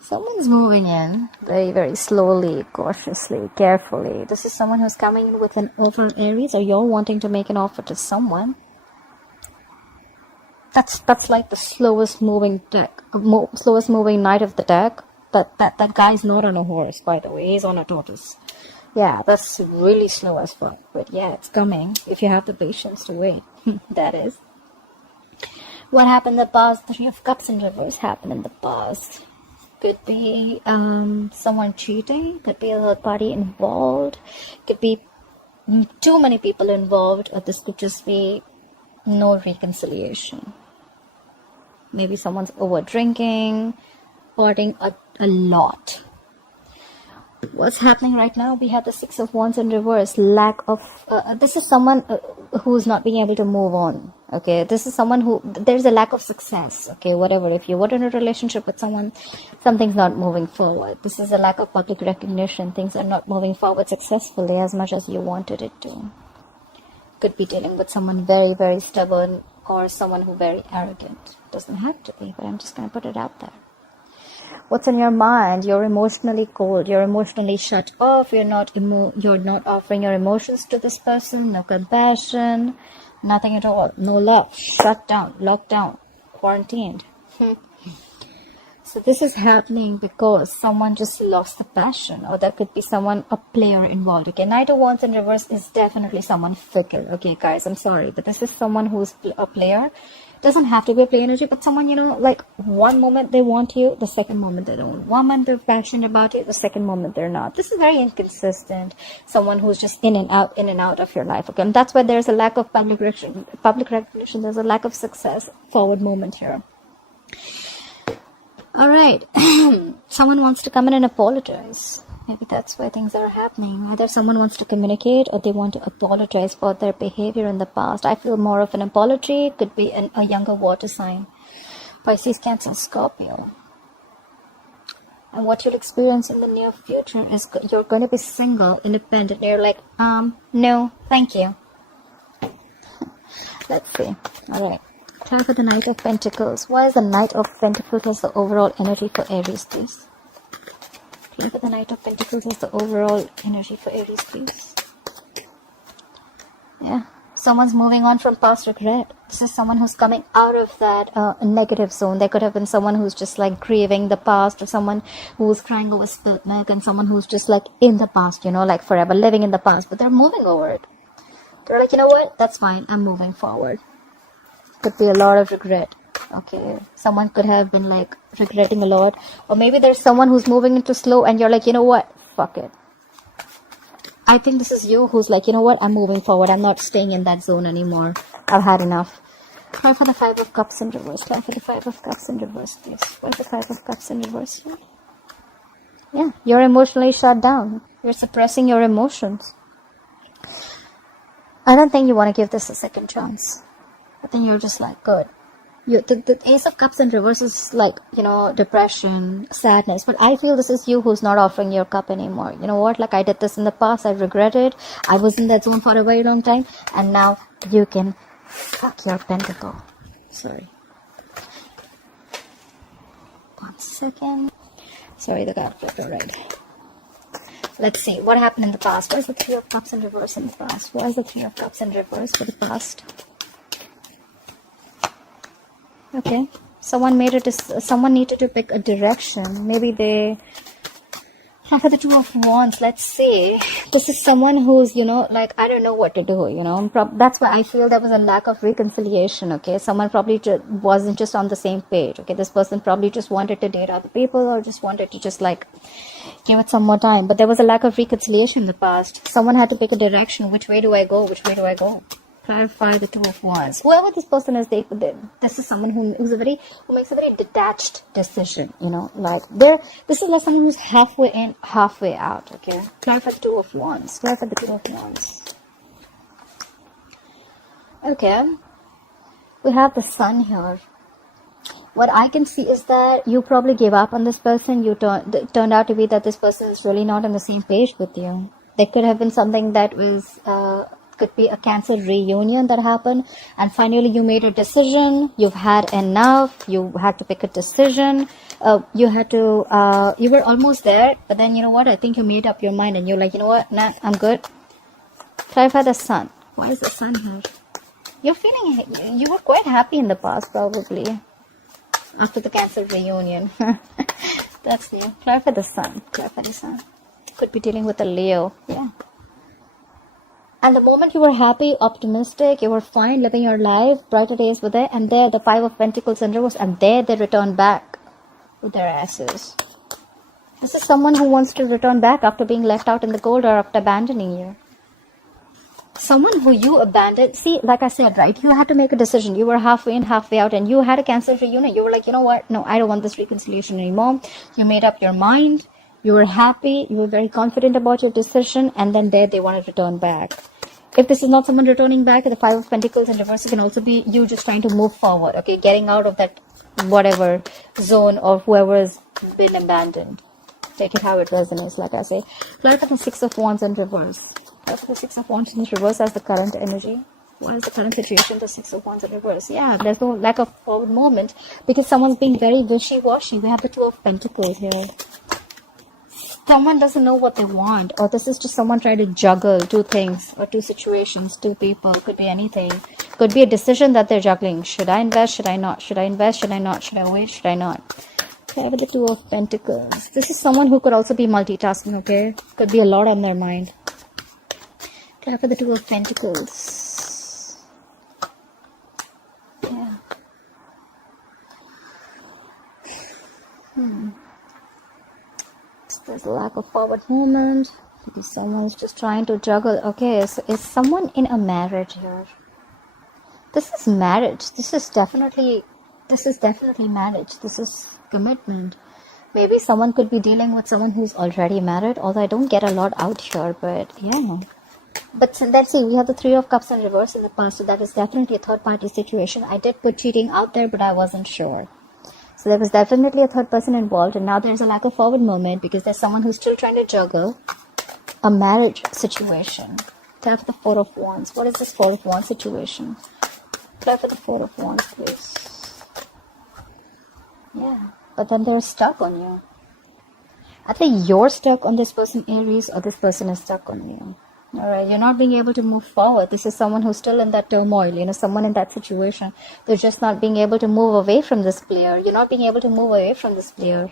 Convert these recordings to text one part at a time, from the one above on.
Someone's moving in very, very slowly, cautiously, carefully. This is someone who's coming in with an offer, Aries, or you're wanting to make an offer to someone. That's like the slowest moving deck, slowest moving knight of the deck. That guy's not on a horse, by the way. He's on a tortoise. Yeah, that's really slow as fuck. But yeah, it's coming if you have the patience to wait. That is. What happened in the past? The Three of Cups in reverse happened in the past. Could be someone cheating. Could be a third party involved. Could be too many people involved. Or this could just be no reconciliation. Maybe someone's over drinking, partying a lot. What's happening right now? We have the Six of Wands in reverse. Lack of this is someone who's not being able to move on. Okay, this is someone who there's a lack of success. Okay, whatever. If you were in a relationship with someone, something's not moving forward. This is a lack of public recognition. Things are not moving forward successfully as much as you wanted it to. Could be dealing with someone very, very stubborn or someone who very arrogant. Doesn't have to be, but I'm just gonna put it out there. What's in your mind? You're emotionally cold. You're emotionally shut off. You're not offering your emotions to this person. No compassion. Nothing at all. No love. Shut down. Locked down. Quarantined. So this is happening because someone just lost the passion, or there could be someone, a player involved. Okay, Knight of Wands in reverse is definitely someone fickle. Okay, guys, I'm sorry, but this is someone who's a player. Doesn't have to be a play energy, but someone, like one moment they want you, the second moment they don't. One moment they're passionate about it, the second moment they're not. This is very inconsistent. Someone who's just in and out of your life. Okay, and that's why there's a lack of public recognition. There's a lack of success. Forward moment here. All right, someone wants to come in and apologize. Maybe that's why things are happening. Either someone wants to communicate or they want to apologize for their behavior in the past. I feel more of an apology. Could be a younger water sign. Pisces, Cancer, Scorpio. And what you'll experience in the near future is you're going to be single, independent. You're like, no, thank you. Let's see. All right. Try for the Knight of Pentacles. Why is the Knight of Pentacles as the overall energy for Aries, please? Try for the Knight of Pentacles as the overall energy for Aries, please. Yeah. Someone's moving on from past regret. This is someone who's coming out of that negative zone. There could have been someone who's just like grieving the past, or someone who's crying over spilt milk, and someone who's just like in the past, like forever living in the past, but they're moving over it. They're like, you know what? That's fine. I'm moving forward. Could be a lot of regret. Okay, someone could have been like regretting a lot, or maybe there's someone who's moving into slow and you're like, you know what, fuck it. I think this is you who's like, you know what, I'm moving forward. I'm not staying in that zone anymore. I've had enough. Try for the Five of Cups in reverse. Try for the Five of Cups in reverse, please. Where's the Five of Cups in reverse here? Yeah, you're emotionally shut down. You're suppressing your emotions. I don't think you want to give this a second chance. I think you're just like, good. The Ace of Cups in reverse is like, depression, sadness. But I feel this is you who's not offering your cup anymore. You know what? Like, I did this in the past. I regret it. I was in that zone for a very long time. And now you can fuck your pentacle. Sorry. 1 second. Sorry, the card flipped alright. Let's see. What happened in the past? Why is the Three of Cups in reverse in the past? Why is the Three of Cups in reverse for the past? Okay, someone needed to pick a direction. Maybe they have the Two of Wands. Let's see. This is someone who's, like, I don't know what to do, that's why I feel there was a lack of reconciliation. Okay, someone probably wasn't just on the same page. Okay, this person probably just wanted to date other people, or just wanted to just like give it some more time. But there was a lack of reconciliation in the past. Someone had to pick a direction. Which way do I go? Which way do I go? Clarify the Two of Wands. Whoever this person is, this is someone who makes a very detached decision. Like this is like someone who's halfway in, halfway out. Okay, clarify the Two of Wands. Clarify the Two of Wands. Okay, we have the Sun here. What I can see is that you probably gave up on this person. Turned out to be that this person is really not on the same page with you. There could have been something that was. Could be a Cancer reunion that happened, and finally you made a decision. You've had enough. You had to pick a decision. You had to, you were almost there, but then you know what? I think you made up your mind and you're like, you know what? Nah, I'm good. Clarify the sun. Why is the sun here? You're feeling, you were quite happy in the past, probably. After the Cancer reunion. That's new. Clarify the sun. Clarify the sun. Could be dealing with a Leo. Yeah. And the moment you were happy, optimistic, you were fine, living your life, brighter days were there, and there the Five of Pentacles in reverse, and there they return back with their asses. This is someone who wants to return back after being left out in the cold or after abandoning you. Someone who you abandoned, see, like I said, right, you had to make a decision. You were halfway in, halfway out, and you had a Cancer reunion. You were like, you know what, no, I don't want this reconciliation anymore. You made up your mind. You were happy, you were very confident about your decision, and then there they want to return back. If this is not someone returning back, the Five of Pentacles in reverse, it can also be you just trying to move forward, okay? Getting out of that whatever zone of whoever's been abandoned. Take it how it resonates, like I say. Clarify the Six of Wands in reverse. Clarify the Six of Wands in reverse as the current energy. Why is the current situation the Six of Wands in reverse? Yeah, there's no lack of forward movement because someone's being very wishy-washy. We have the Two of Pentacles here. Someone doesn't know what they want, or this is just someone trying to juggle two things or two situations, two people. Could be anything. Could be a decision that they're juggling. Should I invest? Should I not? Should I invest? Should I not? Should I wait? Should I not? Okay, with the Two of Pentacles. This is someone who could also be multitasking, okay? Could be a lot on their mind. Okay, for the Two of Pentacles. Yeah. There's a lack of forward movement. Maybe someone's just trying to juggle. Okay, so is someone in a marriage here? This is marriage. This is definitely marriage. This is commitment. Maybe someone could be dealing with someone who's already married, although I don't get a lot out here, but yeah. But let's see, we have the Three of Cups in reverse in the past, so that is definitely a third party situation. I did put cheating out there, but I wasn't sure. So there was definitely a third person involved, and now there's a lack of forward movement because there's someone who's still trying to juggle a marriage situation. Tap the Four of Wands. What is this Four of Wands situation? Try for the Four of Wands, please. Yeah, but then they're stuck on you. I think you're stuck on this person, Aries, or this person is stuck on you. Alright, you're not being able to move forward. This is someone who's still in that turmoil, you know, someone in that situation. They're just not being able to move away from this player. You're not being able to move away from this player.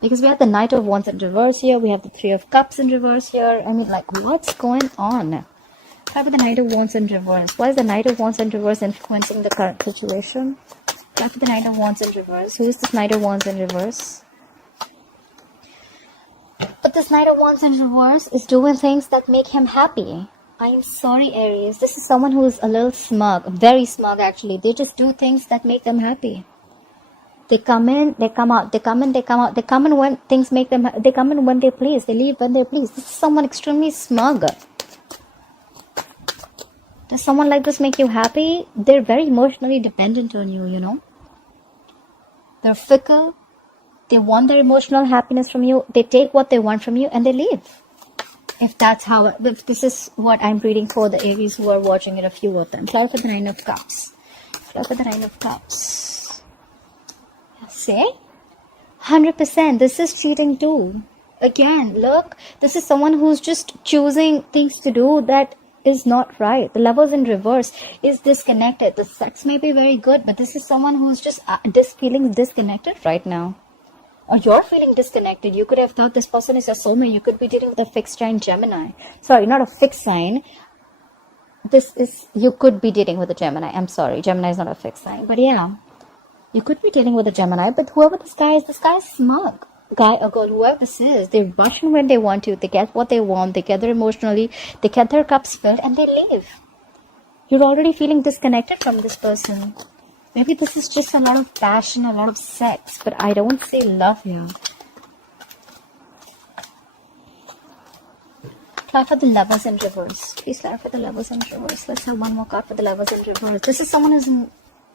Because we have the Knight of Wands in reverse here. We have the Three of Cups in reverse here. I mean, like, what's going on? How about the Knight of Wands in reverse? Why is the Knight of Wands in reverse influencing the current situation? How about the Knight of Wands in reverse? Who is this Knight of Wands in reverse? But this Knight of Wands in reverse is doing things that make him happy. I am sorry, Aries. This is someone who is a little smug. Very smug, actually. They just do things that make them happy. They come in, they come out. They come in, they come out. They come in when things make them... They come in when they please. They leave when they please. This is someone extremely smug. Does someone like this make you happy? They're very emotionally dependent on you, you know. They're fickle. They want their emotional happiness from you. They take what they want from you and they leave. If that's how, if this is what I'm reading for the Aries who are watching it, a few of them. Clarify the Nine of Cups. Clarify the Nine of Cups. See? 100%. This is cheating too. Again, look. This is someone who's just choosing things to do that is not right. The Lovers in reverse is disconnected. The sex may be very good, but this is someone who's just feeling disconnected right now. Or you're feeling disconnected. You could have thought this person is a soulmate. You could be dealing with a fixed sign Gemini. Sorry, not a fixed sign. You could be dealing with a Gemini. I'm sorry, Gemini is not a fixed sign. But yeah, you could be dealing with a Gemini. But whoever this guy is smug. Guy or girl, whoever this is, they rush in when they want to. They get what they want. They gather emotionally. They get their cups filled and they leave. You're already feeling disconnected from this person. Maybe this is just a lot of passion, a lot of sex, but I don't see love here. Card for the Lovers in reverse. Please card for the Lovers in reverse. Let's have one more card for the Lovers in reverse. This is someone who's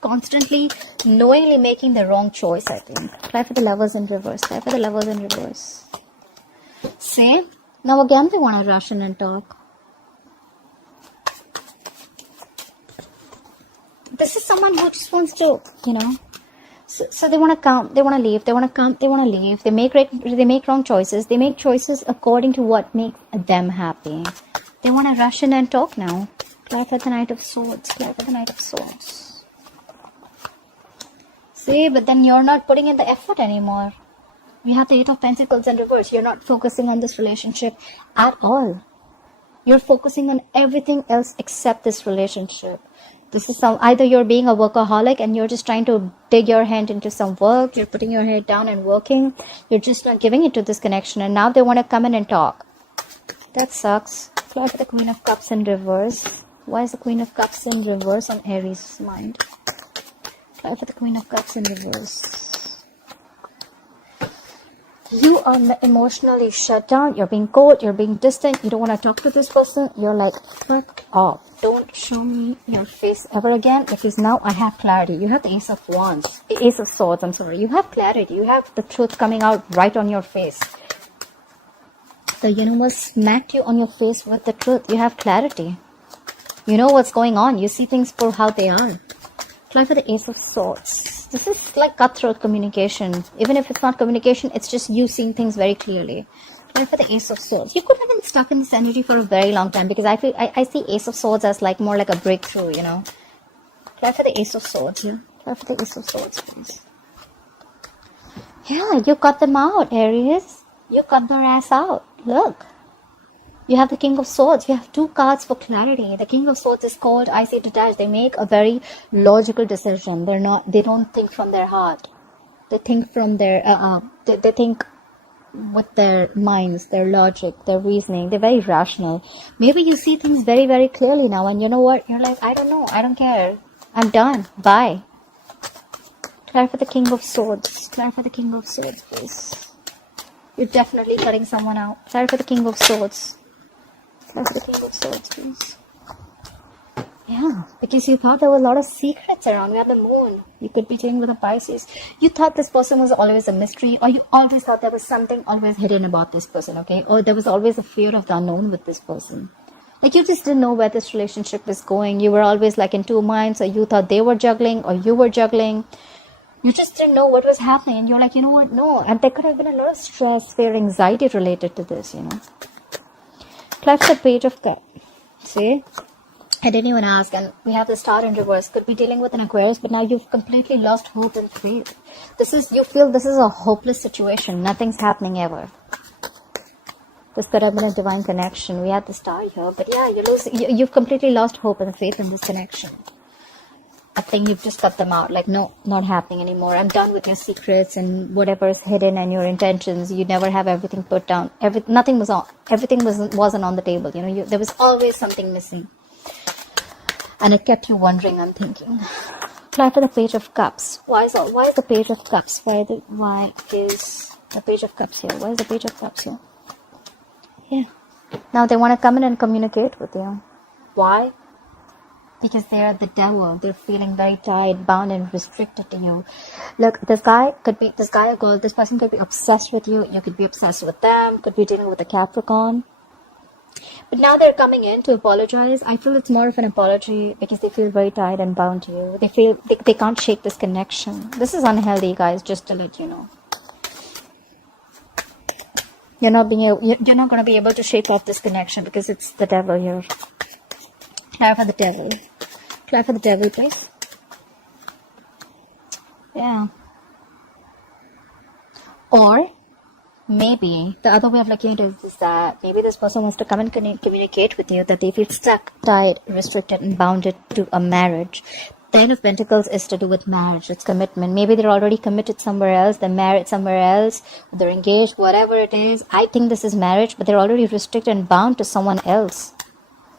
constantly, knowingly making the wrong choice, I think. Card for the Lovers in reverse. Card for the Lovers in reverse. See? Now again they want to rush in and talk. This is someone who just wants to, you know, So they want to come, they want to leave, they want to come, they want to leave. They make wrong choices. They make choices according to what makes them happy. They want to rush in and talk now. Clear for the Knight of Swords. Clear for the Knight of Swords. See, but then you're not putting in the effort anymore. You have the Eight of Pentacles in reverse. You're not focusing on this relationship at all. You're focusing on everything else except this relationship. This is either you're being a workaholic and you're just trying to dig your hand into some work. You're putting your head down and working. You're just not giving it to this connection. And now they want to come in and talk. That sucks. Fly for the Queen of Cups in reverse. Why is the Queen of Cups in reverse on Aries' mind? Fly for the Queen of Cups in reverse. You are emotionally shut down. You're being cold. You're being distant. You don't want to talk to this person. You're like, fuck off. Don't show me your face ever again, because now I have clarity. You have the Ace of Wands. Ace of Swords, I'm sorry. You have clarity. You have the truth coming out right on your face. The universe smacked you on your face with the truth. You have clarity. You know what's going on. You see things for how they are. Fly for the Ace of Swords. This is like cutthroat communication. Even if it's not communication, it's just you seeing things very clearly. Fly for the Ace of Swords. You could have been stuck in this energy for a very long time, because I see Ace of Swords as like more like a breakthrough, you know. Fly for the Ace of Swords here. Fly for the Ace of Swords, please. Yeah, you cut them out, Aries. You cut their ass out. Look. You have the King of Swords. You have two cards for clarity. The King of Swords is called, I say, detached. They make a very logical decision. They don't think from their heart. They think from their, they think with their minds, their logic, their reasoning. They're very rational. Maybe you see things very, very clearly now, and you know what? You're like, I don't know. I don't care. I'm done. Bye. Try for the King of Swords. Try for the King of Swords, please. You're definitely cutting someone out. Try for the King of Swords. That's the King of Swords, please. Yeah, because you thought there were a lot of secrets around. We have the Moon. You could be dealing with a Pisces. You thought this person was always a mystery, or you always thought there was something always hidden about this person, okay? Or there was always a fear of the unknown with this person. Like, you just didn't know where this relationship was going. You were always like in two minds, or you thought they were juggling, or you were juggling. You just didn't know what was happening. And you're like, you know what? No. And there could have been a lot of stress, fear, anxiety related to this, you know. Fly for the Page of Cups. See? I didn't even ask, and we have the Star in reverse. Could be dealing with an Aquarius, but now you've completely lost hope and faith. You feel this is a hopeless situation. Nothing's happening ever. This could have been a divine connection. We had the Star here, but yeah, you've completely lost hope and faith in this connection. I think you've just cut them out. Like, no, not happening anymore. I'm done with your secrets and whatever is hidden and your intentions. You never have everything put down. Everything wasn't on the table. You know, there was always something missing, and it kept you wondering and thinking. Fly for the Page of Cups. Why is the Page of Cups? Why is the Page of Cups here? Why is the Page of Cups here? Yeah. Now they want to come in and communicate with you. Why? Because they are the devil. They're feeling very tied, bound, and restricted to you. Look, this guy or girl, this person could be obsessed with you. You could be obsessed with them. Could be dealing with a Capricorn. But now they're coming in to apologize. I feel it's more of an apology because they feel very tied and bound to you. They feel they can't shake this connection. This is unhealthy, guys, just to let you know. You're not going to be able to shake off this connection because it's the devil here. Clear for the devil. Clear for the devil, please. Yeah. Or maybe the other way of looking at it is that maybe this person wants to come and communicate with you, that they feel stuck, tied, restricted, and bounded to a marriage. The Ten of Pentacles is to do with marriage. It's commitment. Maybe they're already committed somewhere else. They're married somewhere else. They're engaged, whatever it is. I think this is marriage, but they're already restricted and bound to someone else.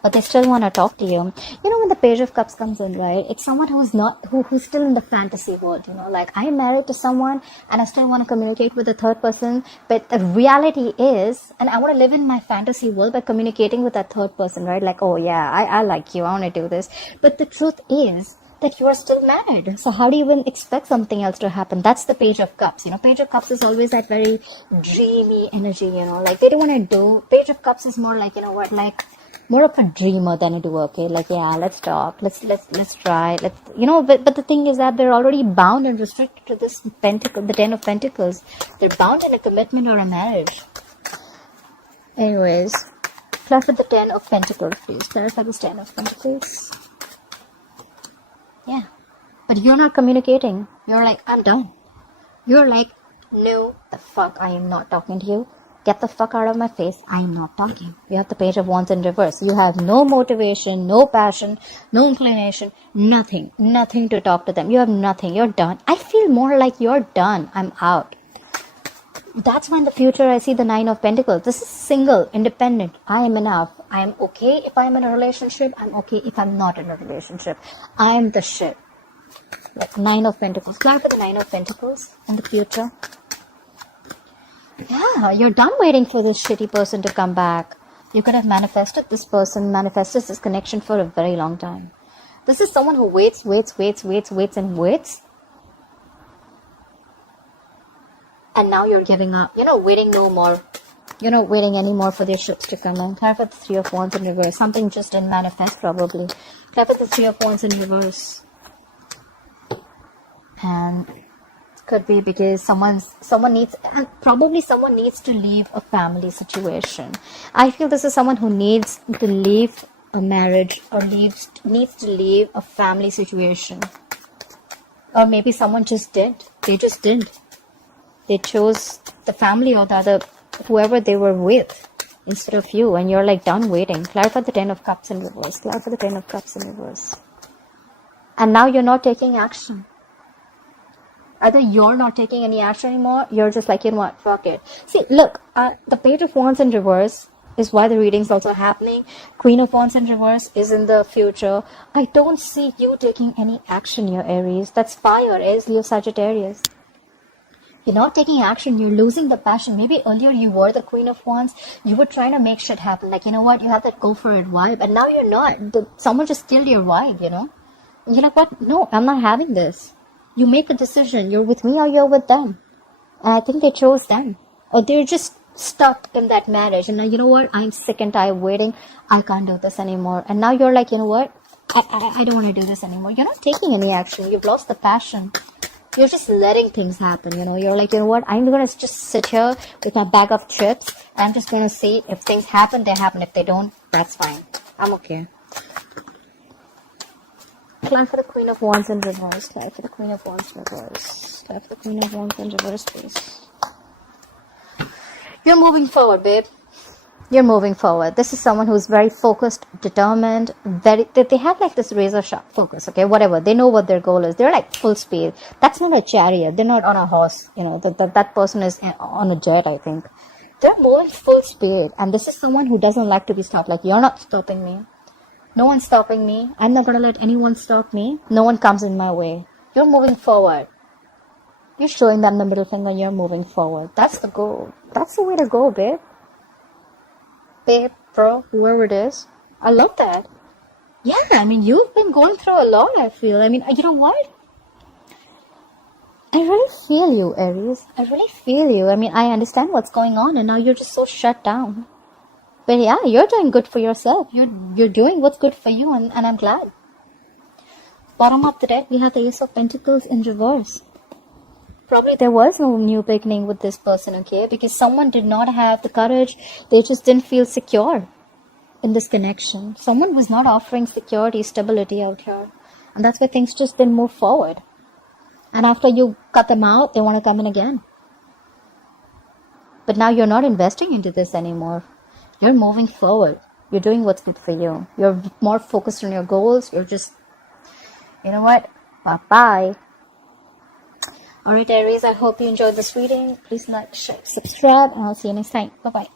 But they still want to talk to you. You know, when the Page of Cups comes in, right? It's someone who's still in the fantasy world, you know, like I'm married to someone and I still want to communicate with the third person. But the reality is, and I want to live in my fantasy world by communicating with that third person, right? Like, oh yeah, I like you. I want to do this. But the truth is that you are still married. So how do you even expect something else to happen? That's the Page of Cups. You know, Page of Cups is always that very dreamy energy, you know, like they don't want to do. Page of Cups is more like, you know what, like, more of a dreamer than a doer. Okay, like, yeah, let's talk, let's try, but the thing is that they're already bound and restricted to this pentacle, the 10 of Pentacles. They're bound in a commitment or a marriage. Anyways, clarify the 10 of Pentacles, please. Clarify this 10 of Pentacles. Yeah, but you're not communicating. You're like, I'm done. You're like, no, the fuck, I am not talking to you. Get the fuck out of my face. I am not talking. You have the Page of Wands in reverse. You have no motivation, no passion, no inclination, nothing. Nothing to talk to them. You have nothing. You're done. I feel more like you're done. I'm out. That's why in the future I see the 9 of Pentacles. This is single, independent. I am enough. I am okay if I'm in a relationship. I'm okay if I'm not in a relationship. I am the shit. Like 9 of Pentacles. Clarify the 9 of Pentacles in the future. Yeah, you're done waiting for this shitty person to come back. You could have manifested this person, manifested this connection for a very long time. This is someone who waits and waits. And now you're giving up. You're not waiting no more. You're not waiting anymore for their ships to come in. Clarify the 3 of Wands in reverse. Something just didn't manifest probably. Clarify the 3 of Wands in reverse. And could be because someone needs to leave a family situation. I feel this is someone who needs to leave a marriage or needs to leave a family situation. Or maybe someone just did. They just did. They chose the family or the other, whoever they were with, instead of you, and you're like done waiting. Clarify the 10 of Cups in reverse. Clarify the 10 of Cups in reverse. And now you're not taking action. Either you're not taking any action anymore, you're just like, you know what, fuck it. See, look, the Page of Wands in reverse is why the reading's also happening. Queen of Wands in reverse is in the future. I don't see you taking any action here, Aries. That's fire, Aries, Leo, Sagittarius. You're not taking action. You're losing the passion. Maybe earlier you were the Queen of Wands. You were trying to make shit happen. Like, you know what, you have that go for it vibe. And now you're not. Someone just killed your vibe, you know. You're like, what? No, I'm not having this. You make a decision. You're with me or you're with them. And I think they chose them. Or they're just stuck in that marriage. And now, you know what? I'm sick and tired of waiting. I can't do this anymore. And now you're like, you know what? I don't want to do this anymore. You're not taking any action. You've lost the passion. You're just letting things happen, you know. You're like, you know what? I'm going to just sit here with my bag of chips. I'm just going to see if things happen, they happen. If they don't, that's fine. I'm okay. Clarify for the Queen of Wands in reverse. Clarify for the Queen of Wands in reverse. Clarify for the Queen of Wands in reverse, please. You're moving forward, babe. You're moving forward. This is someone who's very focused, determined, they have like this razor sharp focus, okay? Whatever. They know what their goal is. They're like full speed. That's not a chariot. They're not on a horse. You know, that person is on a jet, I think. They're moving full speed. And this is someone who doesn't like to be stopped. Like, you're not stopping me. No one's stopping me. I'm not going to let anyone stop me. No one comes in my way. You're moving forward. You're showing them the middle finger. You're moving forward. That's the goal. That's the way to go, babe. Babe, bro, whoever it is. I love that. Yeah, I mean, you've been going through a lot, I feel. I mean, you know what? I really feel you, Aries. I really feel you. I mean, I understand what's going on, and now you're just so shut down. But yeah, you're doing good for yourself. You're doing what's good for you, and I'm glad. Bottom of the deck, we have the Ace of Pentacles in reverse. Probably there was no new beginning with this person, okay? Because someone did not have the courage. They just didn't feel secure in this connection. Someone was not offering security, stability out here. And that's why things just didn't move forward. And after you cut them out, they want to come in again. But now you're not investing into this anymore. You're moving forward. You're doing what's good for you. You're more focused on your goals. You're just, you know what? Bye-bye. Alright, Aries, I hope you enjoyed this reading. Please like, share, subscribe, and I'll see you next time. Bye-bye.